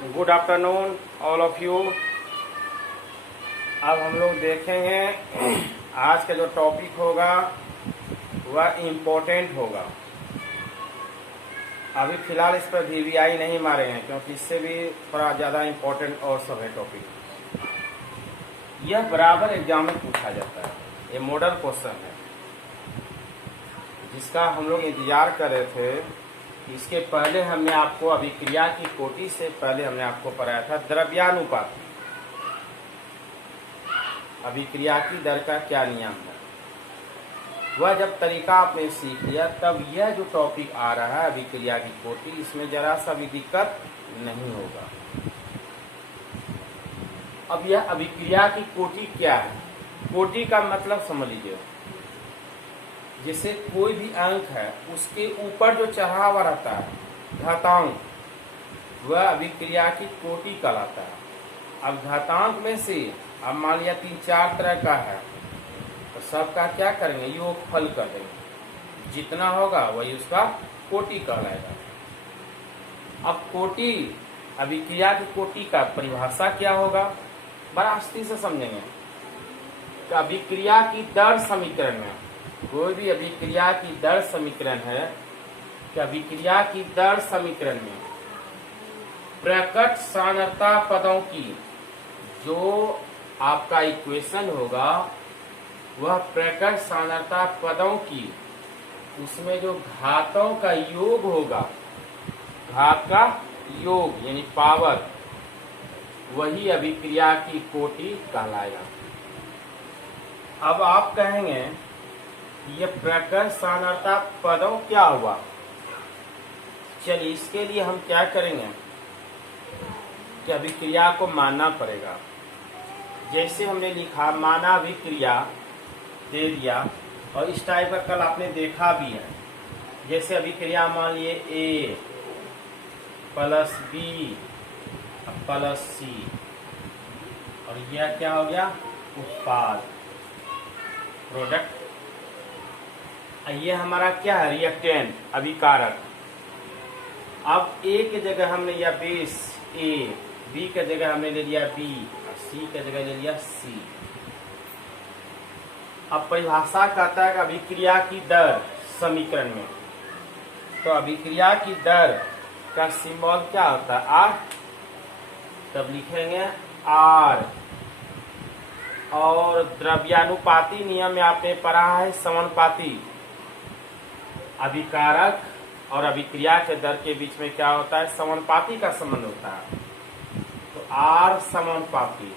Good afternoon all of you. अब हम लोग देखेंगे आज का जो टॉपिक होगा वह इम्पोर्टेंट होगा। अभी फिलहाल इस पर वीवीआई नहीं मारे हैं क्योंकि इससे भी थोड़ा ज़्यादा इम्पोर्टेंट और सब है टॉपिक। यह बराबर एग्जाम में पूछा जाता है। ये मॉडल क्वेश्चन है जिसका हम लोग इंतजार कर रहे थे। इसके पहले हमने आपको अभिक्रिया की कोटि से पहले हमने आपको पढ़ाया था द्रव्यानुपात, अभिक्रिया की दर का क्या नियम है। वह जब तरीका आपने सीख लिया तब यह जो टॉपिक आ रहा है अभिक्रिया की कोटि, इसमें जरा सा भी दिक्कत नहीं होगा। अब यह अभिक्रिया की कोटि क्या है? कोटि का मतलब समझ लीजिए, जैसे कोई भी अंक है उसके ऊपर जो चढ़ा हुआ रहता है घातांक, वह अभिक्रिया की कोटि कहलाता है। अब घातांक में से अब मान लिया 3-4 तरह का है तो सबका क्या करेंगे, योगफल कर देंगे, जितना होगा वही उसका कोटि कहलाएगा। अब कोटि, अभिक्रिया की कोटि का परिभाषा क्या होगा, बड़ा आस्ती से समझेंगे। तो अभिक्रिया की दर समीकरण में कोई भी अभिक्रिया की दर समीकरण है कि अभिक्रिया की दर समीकरण में प्रकट सांद्रता पदों की जो आपका इक्वेशन होगा वह प्रकट सांद्रता पदों की, उसमें जो घातों का योग होगा, घात का योग यानी पावर, वही अभिक्रिया की कोटि कहलाएगा। अब आप कहेंगे ये प्रकट सांद्रता पदों क्या हुआ। चलिए इसके लिए हम क्या करेंगे कि अभिक्रिया को मानना पड़ेगा। जैसे हमने लिखा माना अभिक्रिया दे दिया, और इस टाइप का कल आपने देखा भी है। जैसे अभिक्रिया मान लिए A plus B plus C, और यह क्या हो गया, उत्पाद, प्रोडक्ट। ये हमारा क्या है, रिएक्टेंट, अभिकारक। अब A की जगह हमने लिया बेस A, B की जगह हमने ले लिया B, और C की जगह ले लिया C। अब परिभाषा कहता है कि अभिक्रिया की दर समीकरण में, तो अभिक्रिया की दर का सिंबल क्या होता है, R, तब लिखेंगे R। और द्रव्यानुपाती नियम में आपने पढ़ा है समानुपाती, अभिकारक और अभिक्रिया के दर के बीच में क्या होता है, समानुपाती का संबंध होता है। तो R समानुपाती,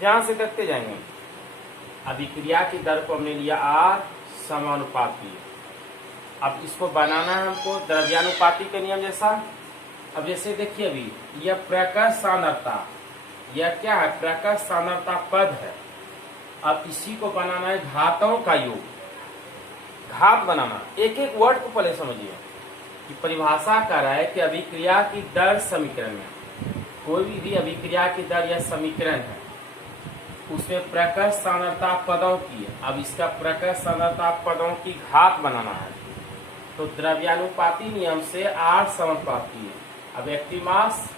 जहां से देखते जाएंगे अभिक्रिया की दर को हमने लिया R समानुपाती। अब इसको बनाना है हमको द्रव्यानुपाती के नियम जैसा। अब जैसे देखिए अभी यह प्रकट सांद्रता, यह क्या है, प्रकट सांद्रता पद है। अब इसी को बनाना है घातों का योग, घात बनाना। एक एक वर्ड को पहले समझिए कि परिभाषा कर रहा है कि अभिक्रिया की दर समीकरण में कोई भी अभिक्रिया की दर या समीकरण है, उसमें प्रकट सांद्रता पदों की, अब इसका प्रकट सांद्रता पदों की घात बनाना है। तो द्रव्यानुपाती नियम से R समानुपाती है। अब एक्टिव मास,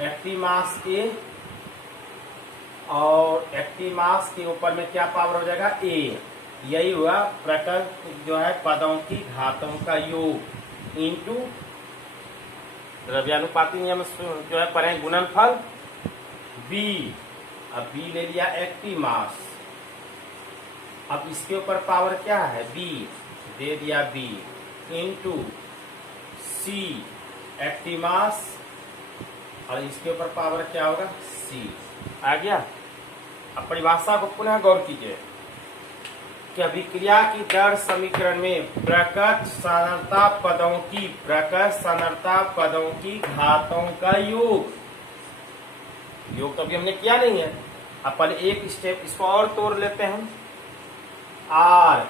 एक्टिव मास के, और एक्टिव मास के ऊपर में क्या पावर हो जाएगा, A। यही हुआ प्रकट जो है पदों की घातों का योग इंटू द्रव्यानुपाती नियम जो है पढ़े गुणनफल B। अब B ले लिया एक्टिव मास, अब इसके ऊपर पावर क्या है, B, दे दिया B into C active mass, और इसके ऊपर पावर क्या होगा, C। आ गया। अब परिभाषा को पुनः गौर कीजिए कि अभिक्रिया की दर समीकरण में प्रकट सांद्रता पदों की, प्रकट सांद्रता पदों की घातों का योग, योग तो अभी हमने किया नहीं है। अब पहले एक स्टेप इसको और तोड़ लेते हैं। R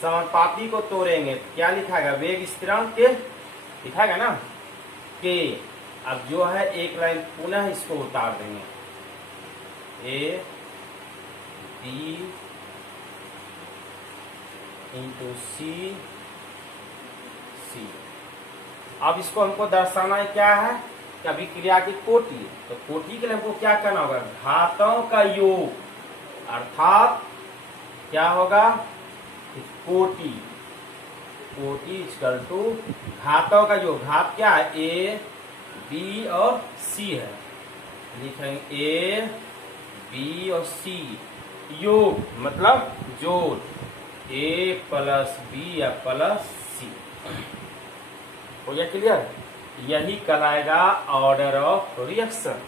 समानुपाती को तोड़ेंगे, क्या लिखाएगा, वेग स्थिरांक के लिखाएगा ना, के। अब जो है एक लाइन पुनः इसको उतार देंगे, A B इंटू C सी। अब इसको हमको दर्शाना है क्या है कि अभिक्रिया की कोटि, तो कोटि के लिए हमको क्या करना होगा, घातों का योग, अर्थात क्या होगा, कोटि, कोटि इक्वल टू घातों का योग। घात क्या है, ए बी और सी है, लिखेंगे ए बी और सी, योग मतलब जोड़, ए प्लस बी या प्लस सी। हो गया क्लियर? यही कहलाएगा order of reaction.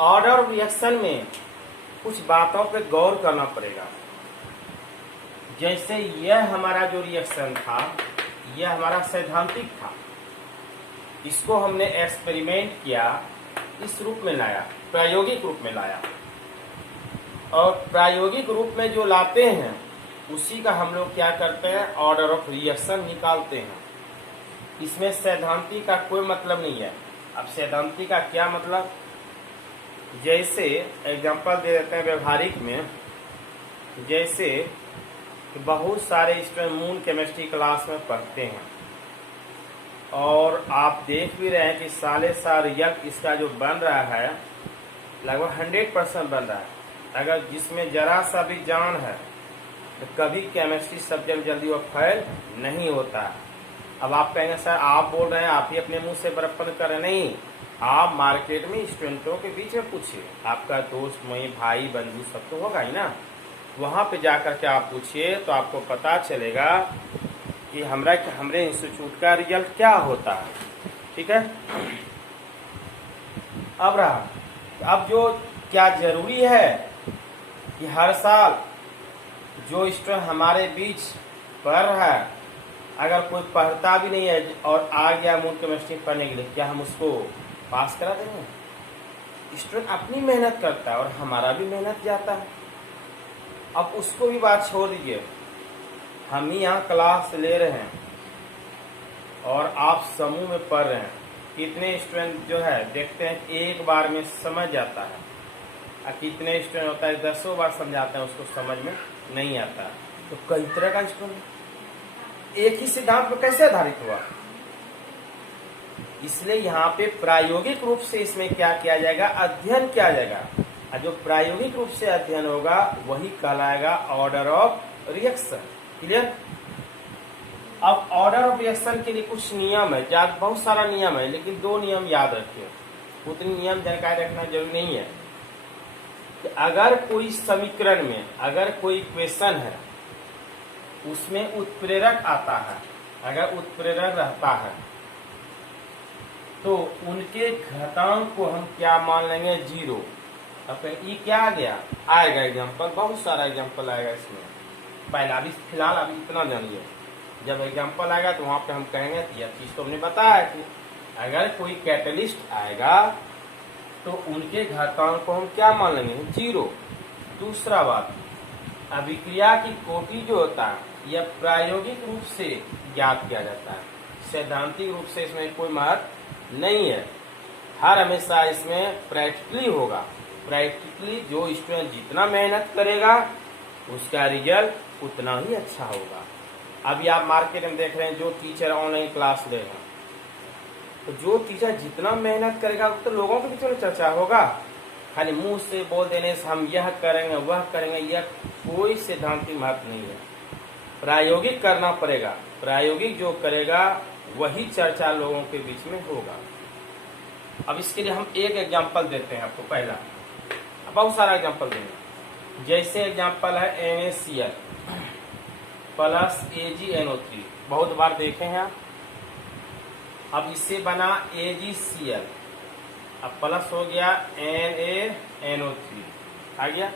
Order of reaction में कुछ बातों पे गौर करना पड़ेगा। जैसे यह हमारा जो रिएक्शन था, यह हमारा सैद्धांतिक था, इसको हमने एक्सपेरिमेंट किया, इस रूप में लाया, प्रायोगिक रूप में लाया, और प्रायोगिक रूप में जो लाते हैं उसी का हम लोग क्या करते हैं, ऑर्डर ऑफ रिएक्शन निकालते हैं। इसमें सैद्धांतिक का कोई मतलब नहीं है। अब सैद्धांतिक का क्या मतलब, जैसे एग्जांपल दे देते हैं व्यवहारिक में, जैसे बहुत सारे स्टूडेंट मूल केमिस्ट्री क्लास में पढ़ते हैं और आप देख भी रहे हैं कि साले साल रिजल्ट इसका जो बन रहा है लगभग 100% बन रहा है। अगर जिसमें जरा सा भी जान है तो कभी केमिस्ट्री सब्जेक्ट जल्दी वो फेल नहीं होता है। अब आप कहेंगे सर आप बोल रहे हैं, आप ही अपने मुंह से बड़प्पन कर रहे हैं। नहीं, आप मार्केट में स्टूडेंटों के बीच में पूछिए, आपका दोस्त मई भाई बंधु सब तो होगा ही ना, वहाँ पे जाकर के आप पूछिए तो आपको पता चलेगा कि हमरे इंस्टीट्यूट का रिजल्ट क्या होता है। ठीक है, अब रहा, अब जो क्या जरूरी है कि हर साल जो स्टूडेंट हमारे बीच पढ़ रहा है, अगर कोई पढ़ता भी नहीं है और आ गया मूल केमिस्ट्री पढ़ने के लिए, क्या हम उसको पास करा देंगे? स्टूडेंट अपनी मेहनत करता है और हमारा भी मेहनत जाता है। अब उसको भी बात छोड़ दीजिए, हम ही यहाँ क्लास ले रहे हैं और आप समूह में पढ़ रहे हैं, कितने स्टूडेंट जो है देखते हैं एक बार में समझ जाता है, और कितने स्टूडेंट होता है 10 बार समझाते हैं उसको समझ में नहीं आता। तो कई तरह का स्टूडेंट एक ही सिद्धांत पर कैसे आधारित हुआ? इसलिए यहाँ पे प्रायोगिक रूप से इसमें क्या किया जाएगा, अध्ययन किया जाएगा, और जो प्रायोगिक रूप से अध्ययन होगा वही कहलाएगा ऑर्डर ऑफ रिएक्शन। क्लियर? अब ऑर्डर ऑफ रिएक्शन के लिए कुछ नियम है, बहुत सारा नियम है, लेकिन 2 नियम याद रखिए। उतनी नियम जानकारी रखना जरूरी नहीं है कि अगर कोई समीकरण में, अगर कोई इक्वेशन है उसमें उत्प्रेरक आता है, अगर उत्प्रेरक रहता है तो उनके घातांक को हम क्या मान लेंगे, 0। अब ये क्या आ गया, आएगा एग्जाम्पल, बहुत सारा एग्जाम्पल आएगा इसमें। पहला अभी फिलहाल अभी इतना जानिए, जब एग्जाम्पल आएगा तो वहां पे हम कहेंगे यह चीज तो हमने बताया कि अगर कोई कैटलिस्ट आएगा तो उनके घातांक को हम क्या मान लेंगे, 0। दूसरा बात, अभिक्रिया की कोटि जो होता है यह प्रायोगिक रूप से ज्ञात किया जाता है, सैद्धांतिक रूप से इसमें कोई महत्व नहीं है। हर हमेशा इसमें प्रैक्टिकली होगा, प्रैक्टिकली जो स्टूडेंट जितना मेहनत करेगा उसका रिजल्ट उतना ही अच्छा होगा। अभी आप मार्केट में देख रहे हैं जो टीचर ऑनलाइन क्लास ले रहे हैं, तो जो टीचर जितना मेहनत करेगा तो लोगों के बीच में चर्चा होगा। खाली मुंह से बोल देने से हम यह करेंगे वह करेंगे, यह कोई सैद्धांतिक महत्व नहीं है। प्रायोगिक करना पड़ेगा, प्रायोगिक जो करेगा वही चर्चा लोगों के बीच में होगा। अब इसके लिए हम एक एग्जांपल देते हैं आपको। पहला, बहुत सारा एग्जांपल देंगे, जैसे एग्जांपल है NaCl प्लस AgNO3, बहुत बार देखे हैं आप। अब इससे बना AgCl, अब प्लस हो गया NaNO3 आ गया।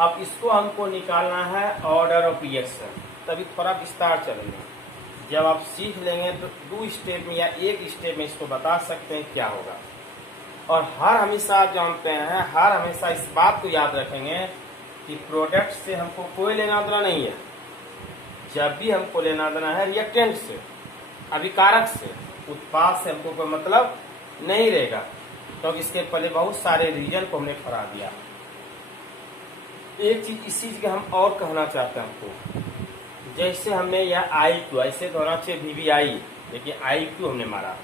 अब इसको हमको निकालना है ऑर्डर ऑफ रिएक्शन, तभी थोड़ा विस्तार चलेगा। जब आप सीख लेंगे तो 2 स्टेप में या 1 स्टेप में इसको बता सकते हैं क्या होगा। और हर हमेशा आप जानते हैं, हर हमेशा इस बात को याद रखेंगे कि प्रोडक्ट से हमको कोई लेना देना नहीं है। जब भी हमको लेना देना है रिएक्टेंट से, अभिकारक से, उत्पाद से हमको कोई मतलब नहीं रहेगा। तो इसके पहले बहुत सारे रीजन को हमने फरा दिया। एक चीज इस चीज के हम और कहना चाहते हैं आपको, जैसे हमने यह आई क्यू, ऐसे तो होना चाहिए VBI, लेकिन आई क्यू हमने मारा।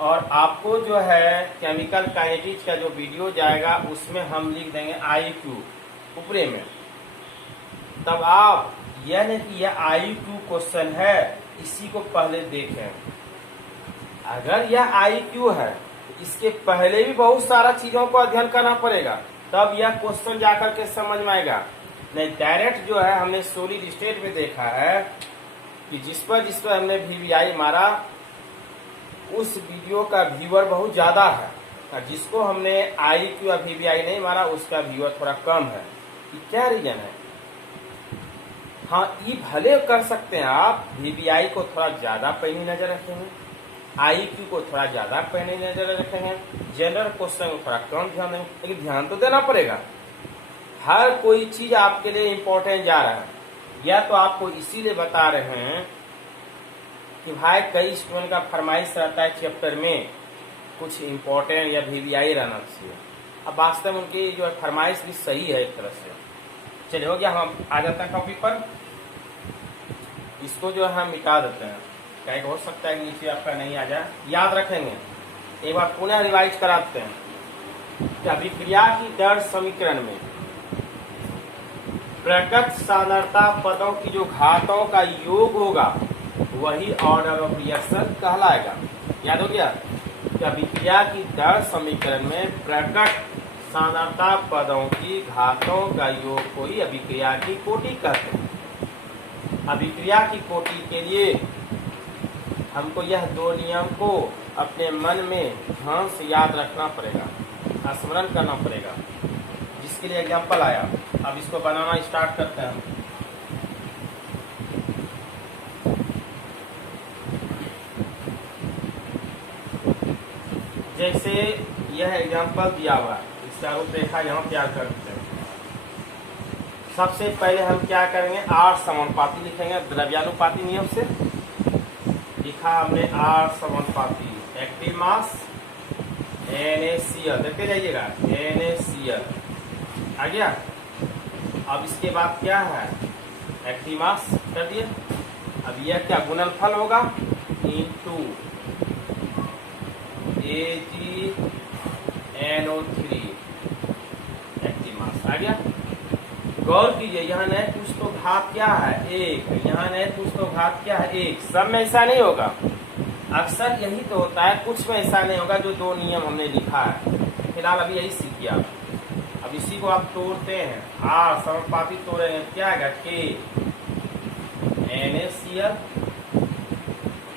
और आपको जो है केमिकल काइनेटिक्स का जो वीडियो जाएगा उसमें हम लिख देंगे आई क्यू ऊपरे में। तब आप यह नहीं कि यह आई क्यू क्वेश्चन है इसी को पहले देखें। अगर यह आई क्यू है तो इसके पहले भी बहुत सारा चीजों को अध्ययन करना पड़ेगा, तब यह क्वेश्चन जाकर के समझ में आएगा। नहीं डायरेक्ट जो है हमने सॉलिड स्टेट में देखा है कि जिस पर हमने VBI मारा उस वीडियो का व्यूअर बहुत ज्यादा है, और जिसको हमने आई क्यू या VBI नहीं मारा उसका व्यूअर थोड़ा कम है। ये क्या रीजन है? हाँ, ये भले कर सकते हैं आप VBI को थोड़ा ज्यादा पैनी नजर रखेंगे, आई क्यू को थोड़ा ज्यादा पैनी नजर रखेंगे, जनरल क्वेश्चन को थोड़ा कम ध्यान देंगे, लेकिन ध्यान तो देना पड़ेगा। हर कोई चीज आपके लिए इम्पोर्टेंट जा रहा है, या तो आपको इसीलिए बता रहे हैं कि भाई कई स्टूडेंट का फरमाइश रहता है चैप्टर में कुछ इम्पोर्टेंट या VBI रहना चाहिए। अब वास्तव में उनकी जो फरमाइश भी सही है एक तरह से। चलिए हो गया, हम आ जाते हैं टॉपिक पर। इसको जो है हम मिटा देते हैं, क्या हो सकता है नीचे आपका नहीं आ जाए। याद रखेंगे, एक बार पुनः रिवाइज कराते हैं कि अभिक्रिया की दर समीकरण में प्रकट सांद्रता पदों की जो घातों का योग होगा वही ऑर्डर ऑफ रिएक्शन कहलाएगा। याद हो गया कि अभिक्रिया की दर समीकरण में प्रकट सांद्रता पदों की घातों का योग को ही अभिक्रिया की कोटि कहते हैं। अभिक्रिया की कोटि के लिए हमको यह दो नियम को अपने मन में ध्यान से याद रखना पड़ेगा, स्मरण करना पड़ेगा, जिसके लिए एग्जाम्पल आया। अब इसको बनाना स्टार्ट करते हैं। जैसे यह एग्जाम्पल दिया हुआ है, इसका रूपरेखा यहाँ तैयार करते हैं। सबसे पहले हम क्या करेंगे, R समानुपाती लिखेंगे द्रव्यानुपाती नियम से। लिखा हमने R समानुपाती, एक्टिव मास NaCl, देखते जाइएगा NaCl आ गया। अब इसके बाद क्या है, एक्टिव मास कर दिए। अब यह क्या गुणनफल होगा, इंटू AgNO3 एक्टिव मास आ गया। गौर कीजिए यहाँ नहीं कुछ तो घात क्या है, एक, यहाँ नहीं कुछ तो घात क्या है, एक। सब में ऐसा नहीं होगा, अक्सर यही तो होता है, कुछ में ऐसा नहीं होगा। जो दो नियम हमने लिखा है फिलहाल अभी यही सीख किया। अब इसी को आप तोड़ते हैं, R समानुपाती तोड़ेंगे, क्या आएगा K NaCl,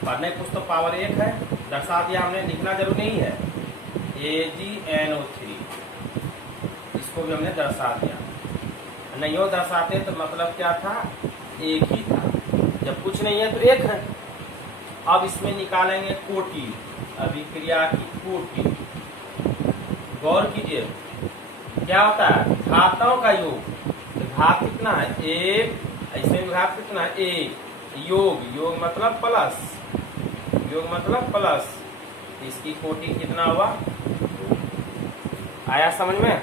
पढ़ने कुछ तो पावर 1 है, दर्शा दिया हमने, लिखना जरूर नहीं है। AgNO3, इसको भी हमने दर्शा दिया। नहीं हो दर्शाते तो मतलब क्या था, एक ही था। जब कुछ नहीं है तो एक है। अब इसमें निकालेंगे कोटि, अभिक्रिया की कोटि। गौर कीजिए क्या होता है, घातों का योग। तो घात कितना है, एक, ऐसे में घात कितना है, एक। योग, योग मतलब प्लस, योग मतलब प्लस। इसकी कोटि कितना हुआ, आया समझ में?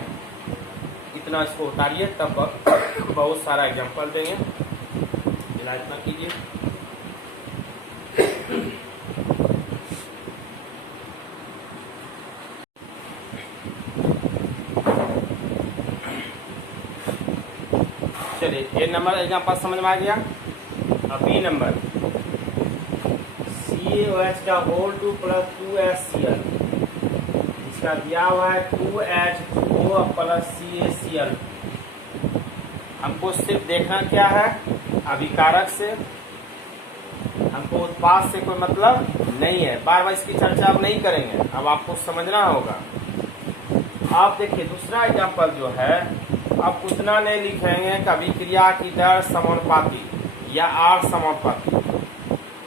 इतना इसको उतारिए, तब बहुत सारा एग्जांपल देंगे। इतना कीजिए। चलिए ए नंबर एग्जांपल समझ में आ गया। अब बी नंबर, CaOH का होल 2 प्लस 2HCl, इसका दिया हुआ है 2H2O प्लस CaCl। हमको सिर्फ देखना क्या है, अभिकारक से, हमको उत्पाद से कोई मतलब नहीं है। बार बार इसकी चर्चा अब नहीं करेंगे, अब आपको समझना होगा। आप देखिए दूसरा एग्जांपल जो है, अब उतना नहीं लिखेंगे कि अभिक्रिया की दर समानुपाती या R समानुपाती।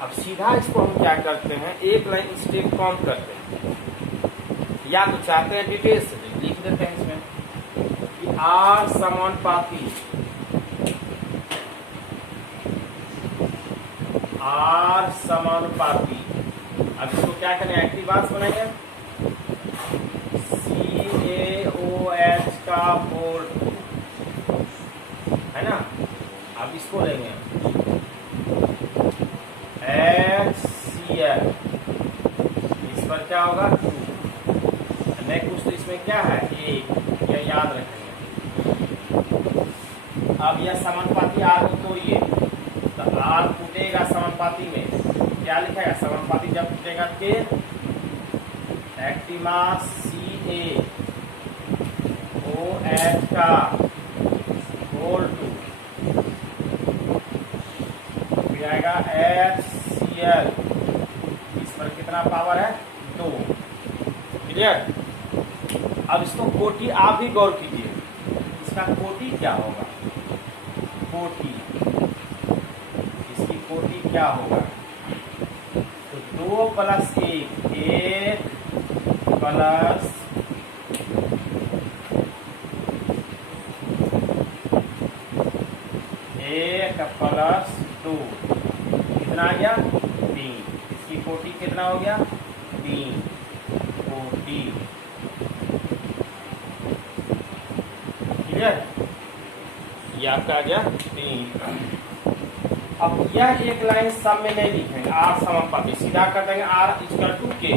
अब सीधा इसको हम क्या करते हैं, एक लाइन स्टेप कम करते हैं, या तो चाहते हैं डिटेल से लिख देते हैं इसमें कि R समानुपाती, R समानुपाती। अब इसको क्या करें, एक्टिव मास बनाएंगे, CaOH का होल, है ना। अब इसको लेंगे क्या होगा 2। नेक्स्ट तो इसमें क्या है 1, यह याद रखेंगे। अब यह समानुपाती आर को तोड़िए, तो आर टूटेगा समानुपाती में, क्या लिखेगा समानुपाती जब टूटेगा के एक्टिमास CaOH का होल 2 फिर आएगा HCl, इस पर कितना पावर है 2। क्लियर। अब इसको कोटि आप भी गौर कीजिए, इसका कोटि क्या होगा, कोटि इसकी कोटि क्या होगा, तो 2 + 1 1 प्लस 1 प्लस 2 कितना आ गया 3। इसकी कोटि कितना हो गया 3 कोटि। क्लियर, ये आपका आ गया 3। अब यह एक लाइन सब में नहीं लिखेंगे, आर समानुपाती सीधा कर देंगे R = के।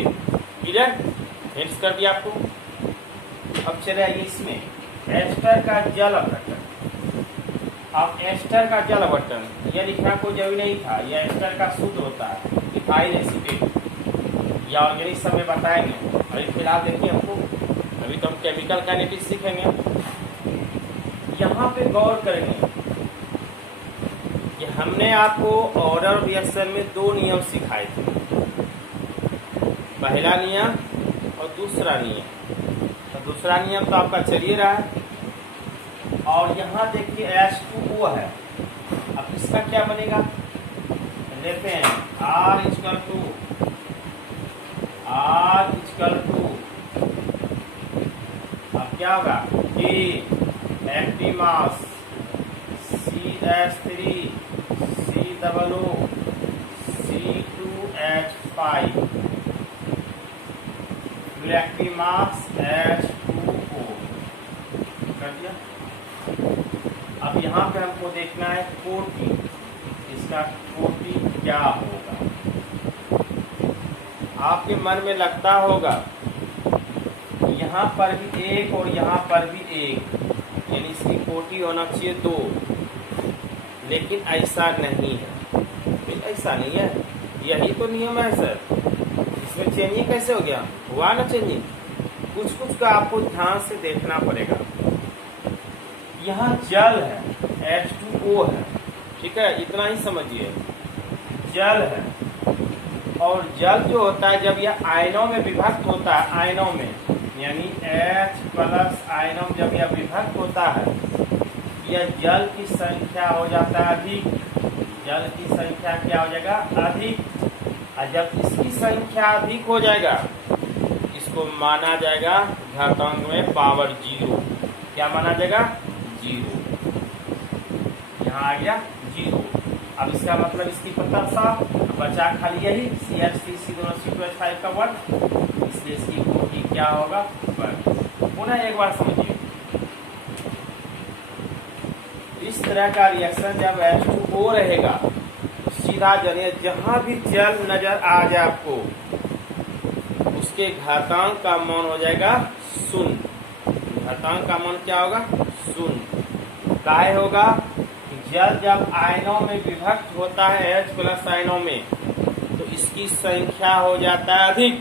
क्लियर, हिंट्स कर दिया आपको। अब चले आइए इसमें एस्टर का जल अपघटन। अब एस्टर का जल अपघटन यह लिखना कोई जरूरी नहीं था, यह एस्टर का सूत्र होता है इथाइल एसीटेट, या ऑर्गेनिक सब में बताएंगे। अभी फिलहाल देखिए हमको, अभी तो हम केमिकल काइनेटिक्स सीखेंगे। यहाँ पे गौर करेंगे कि हमने आपको ऑर्डर रिएक्शन में 2 नियम सिखाए थे, पहला नियम और दूसरा नियम। तो दूसरा नियम तो आपका चलिए रहा है, और यहाँ देखिए H2O है। अब इसका क्या बनेगा, लेते हैं R = अब क्या होगा K active mass CH3 COO C2H5 reactive mass H2O कर दिया। अब यहाँ पे हमको देखना है कोटि, इसका कोटि क्या होगा। आपके मन में लगता होगा यहाँ पर भी 1 और यहाँ पर भी 1, यानी इसकी कोटि होना चाहिए 2, लेकिन ऐसा नहीं है। ऐसा नहीं है, यही तो नियम है सर, इसमें चेंजिंग कैसे हो गया, हुआ ना चेंजिंग। कुछ कुछ का आपको ध्यान से देखना पड़ेगा। यहाँ जल है H2O है, ठीक है, इतना ही समझिए, जल है। और जल जो होता है जब यह आयनों में विभक्त होता है, आयनों में यानी H+ आयनों जब यह विभक्त होता है, यह जल की संख्या हो जाता है अधिक, जल की संख्या क्या हो जाएगा अधिक। और जब इसकी संख्या अधिक हो जाएगा, इसको माना जाएगा घातांक में पावर 0। क्या माना जाएगा 0, यहाँ आ गया 0। अब इसका मतलब इसकी पता साफ, बचा खाली यही CH3 दोनों C2H5 का वर्ग, इसलिए इसकी कोटि क्या होगा 1। पुनः एक बार समझिए, इस तरह का रिएक्शन जब H2O रहेगा, सीधा जलिए, जहां भी जल नजर आ जाए आपको, उसके घातांक का मान हो जाएगा 0। घातांक का मान क्या होगा 0। काहे होगा, जल जब आयनों में विभक्त होता है H+ आयनों में, तो इसकी संख्या हो जाता है अधिक,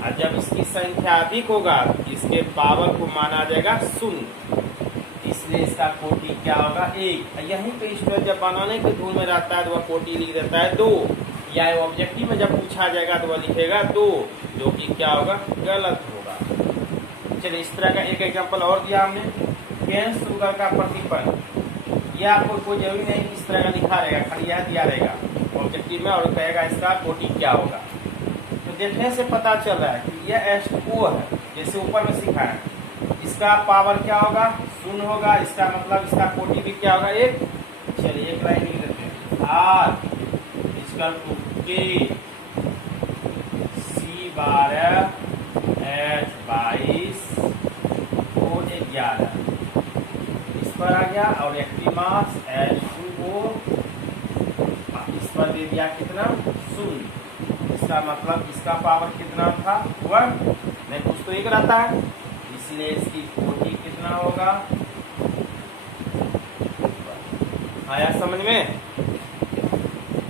और जब इसकी संख्या अधिक होगा, इसके पावर को माना जाएगा 0, इसलिए इसका कोटि क्या होगा 1। यहीं पे स्टूडेंट जब बनाने के धूल में रहता है तो वह कोटि लिख देता है 2, या ऑब्जेक्टिव में जब पूछा जाएगा तो वह लिखेगा 2, जो कि क्या होगा गलत होगा। चलिए, इस तरह का एक एग्जाम्पल और दिया हमने, केन शुगर का प्रतिफल। यह आपको कोई जरूरी नहीं इस तरह का लिखा रहेगा, खाली यह दिया रहेगा ऑब्जेक्टिव में, और कहेगा इसका कोटि क्या होगा। तो देखने से पता चल रहा है कि यह H2O है, जैसे ऊपर में सीखा है, इसका पावर क्या होगा 0 होगा, इसका मतलब इसका कोटि भी क्या होगा 1। चलिए एक लाइन लिख देते हैं, R = K C12 H22 O11 इस पर आ गया, और एक्टिव मास H2O इस पर दे दिया कितना 0। इसका मतलब इसका पावर कितना था 1, नहीं कुछ तो एक रहता है, इसलिए इसकी कोटि कितना होगा। आया समझ में?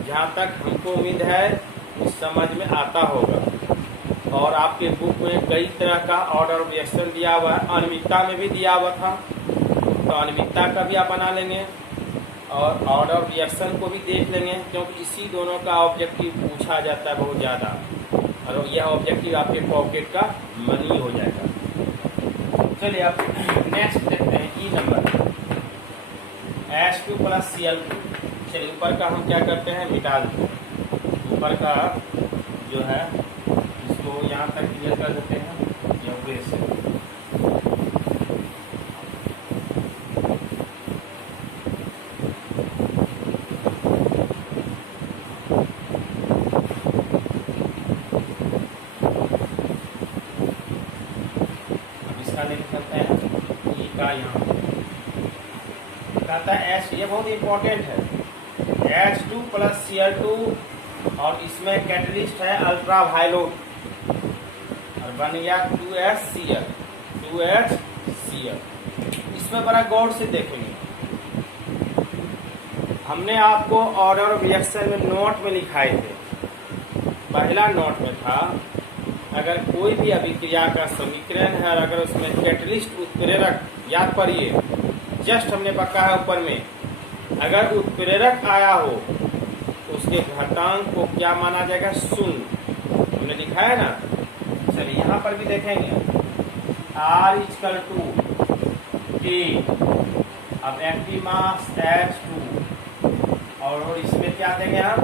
जहाँ तक हमको उम्मीद है कुछ समझ में आता होगा। और आपके बुक में कई तरह का ऑर्डर रिएक्शन दिया हुआ है, अनियमितता में भी दिया हुआ था, तो अनियमितता का भी आप बना लेंगे और ऑर्डर रिएक्शन को भी देख लेंगे, क्योंकि इसी दोनों का ऑब्जेक्टिव पूछा जाता है बहुत ज़्यादा, और यह ऑब्जेक्टिव आपके पॉकेट का मनी हो जाएगा। चलिए अब नेक्स्ट देखते हैं ई नंबर H2 + Cl2। चलिए ऊपर का हम क्या करते हैं, मिटा देते हैं। ऊपर का जो है इसको यहाँ तक क्लियर कर देते हैं या ऊपर से। अब इसका लिख सकते हैं ई का यहाँ कहता है H, ये बहुत इंपॉर्टेंट है, H2 + Cl2 और इसमें कैटलिस्ट है अल्ट्रावायलेट और बन गया 2HCl। इसमें बड़ा गौर से देखेंगे, हमने आपको ऑर्डर रिएक्शन में नोट में लिखाए थे। पहला नोट में था अगर कोई भी अभिक्रिया का समीकरण है और अगर उसमें कैटलिस्ट उत्प्रेरक, याद करिए जस्ट हमने पढ़ा है ऊपर में, अगर उत्प्रेरक आया हो तो उसके घातांक को क्या माना जाएगा, शून्य। हमने लिखा है ना। चलिए यहाँ पर भी देखेंगे R = K, अब एक्टिव मास H2 और इसमें क्या देंगे हम,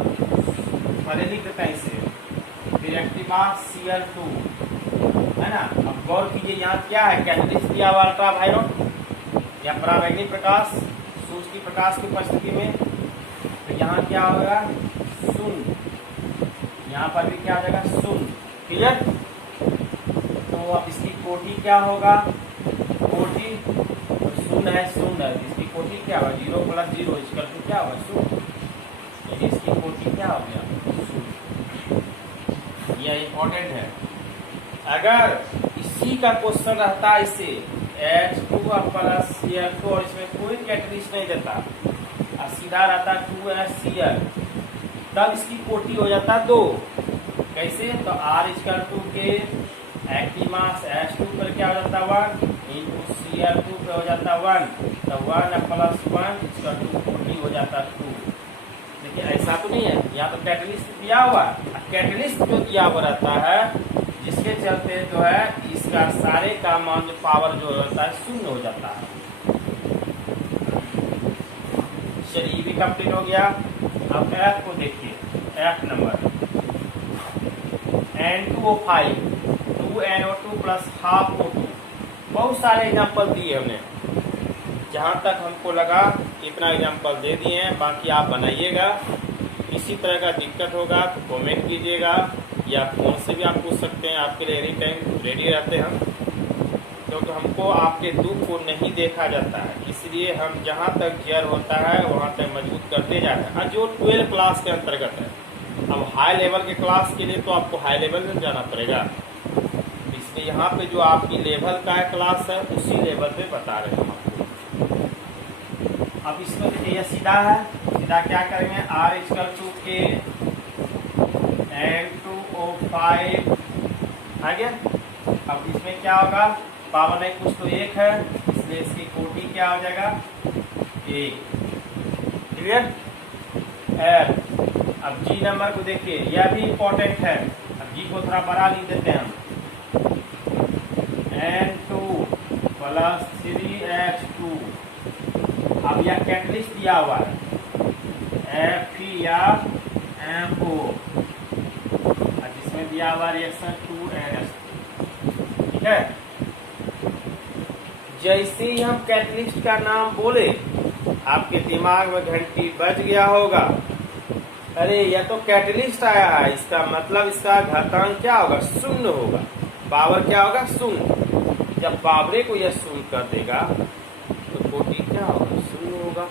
पहले लिख देते हैं इसे, फिर एक्टिव मास Cl2 है ना। अब गौर कीजिए यहाँ क्या है, कैटलिस्ट दिया हुआ अल्ट्रावायलेट या परावैंगनिक प्रकाश, सूर्य की प्रकाश की उपस्थिति में, तो यहाँ क्या होगा शून्य, यहाँ पर भी क्या हो जाएगा शून्य। क्लियर? तो अब इसकी कोटि क्या होगा, कोटि शून्य है, शून्य, इसकी कोटि क्या होगा 0 + 0 = क्या होगा शून्य, यानी इसकी कोटि क्या हो गया शून्य। यह इंपॉर्टेंट है। अगर इसी का क्वेश्चन रहता है इसे H2 + Cl2 और इसमें कोई कैटलिस्ट नहीं देता और सीधा रहता 2HCl, तब इसकी कोटि हो जाता 2। कैसे? तो R = के एक्टिव मास H2 पर क्या हो जाता 1 × Cl2 पे हो जाता 1, तो 1 + 1 = कोटि हो जाता 2। देखिए ऐसा तो नहीं है, यहाँ तो कैटलिस्ट दिया हुआ है, कैटलिस्ट जो दिया हुआ रहता है जिसके चलते जो है इसका सारे का मान जो पावर जो रहता है शून्य हो जाता है। चलिए भी कंप्लीट हो गया। अब F को देखिए, F number N2O5 2NO2 + ½ O2। बहुत सारे एग्जाम्पल दिए हमने, जहाँ तक हमको लगा इतना एग्जाम्पल दे दिए हैं, बाकी आप बनाइएगा। किसी तरह का दिक्कत होगा तो कमेंट कीजिएगा या फोन से भी आप पूछ सकते हैं, आपके लिए एनी टाइम रेडी रहते हैं हम, क्योंकि हमको आपके दुख को नहीं देखा जाता है, इसलिए हम जहाँ तक जर होता है वहाँ तक मजबूत करते जा रहे हैं। जो 12 क्लास के अंतर्गत है, अब हाई लेवल के क्लास के लिए तो आपको हाई लेवल में जाना पड़ेगा, इसलिए यहाँ पे जो आपकी लेवल का क्लास है उसी लेवल पे बता रहे हैं आपको। अब इसमें देखिए यह सीधा है, सीधा क्या करेंगे, R = K N2O5 आ गया। अब इसमें क्या होगा, पावर नहीं कुछ तो 1 है, इसलिए इसकी कोटि क्या हो जाएगा 1। क्लियर? अब G नंबर को देखिए, यह भी इंपॉर्टेंट है। अब G को थोड़ा बड़ा लिख देते हैं हम, N2 + 3H2। अब यह कैटलिस्ट दिया हुआ है Fe या MO, जिसमें दिया हुआ रिएक्शन 2NH2। ठीक है? जैसे ही हम कैटलिस्ट का नाम बोले आपके दिमाग में घंटी बज गया होगा, अरे यह तो कैटलिस्ट आया है, इसका मतलब इसका घातांक क्या होगा, शून्य होगा, पावर क्या होगा शून्य। जब पावरे को यह शून्य कर देगा तो कोटि क्या होगा, शून्य होगा।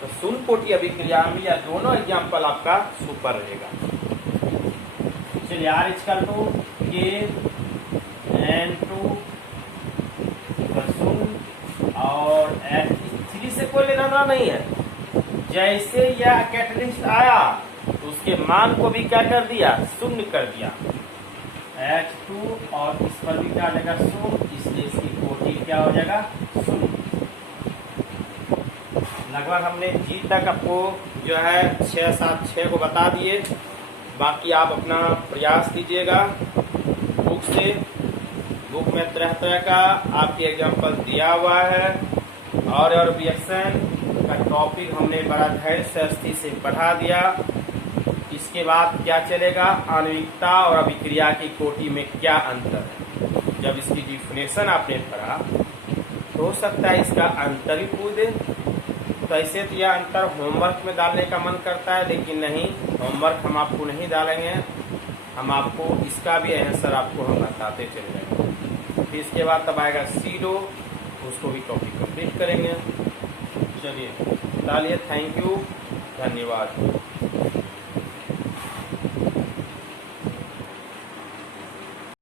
तो शून्य कोटि अभिक्रिया में यह दोनों एग्जाम्पल आपका सुपर रहेगा। चलिए आर इक्वल टू के एन टू और H3 से कोई लेना देना नहीं है। जैसे यह कैटलिस्ट आया तो उसके मान को भी क्या कर दिया, शून्य कर दिया H2 और इस पर भी क्या आ जाएगा शून्य, इसलिए इसकी कोटि क्या हो जाएगा शून्य। लगभग हमने जी तक आपको जो है 6, 7, 6 को बता दिए। बाकी आप अपना प्रयास कीजिएगा बुक से। बुक में तरह तरह का आपके एग्जाम्पल दिया हुआ है और रिएक्शन का टॉपिक हमने बड़ा धैर्य से अस्थि से बढ़ा दिया। इसके बाद क्या चलेगा, आणविकता और अभिक्रिया की कोटि में क्या अंतर है। जब इसकी डिफिनेशन आपने पढ़ा तो हो सकता है इसका अंतर ही पूछ दे। तो ऐसे तो यह अंतर होमवर्क में डालने का मन करता है, लेकिन नहीं, होमवर्क हम आपको नहीं डालेंगे। हम आपको इसका भी आंसर आपको हम बताते चले जाएंगे। फिर इसके बाद तब आएगा सीडो, उसको भी टॉपिक कंप्लीट करेंगे। चलिए डालिए। थैंक यू, धन्यवाद।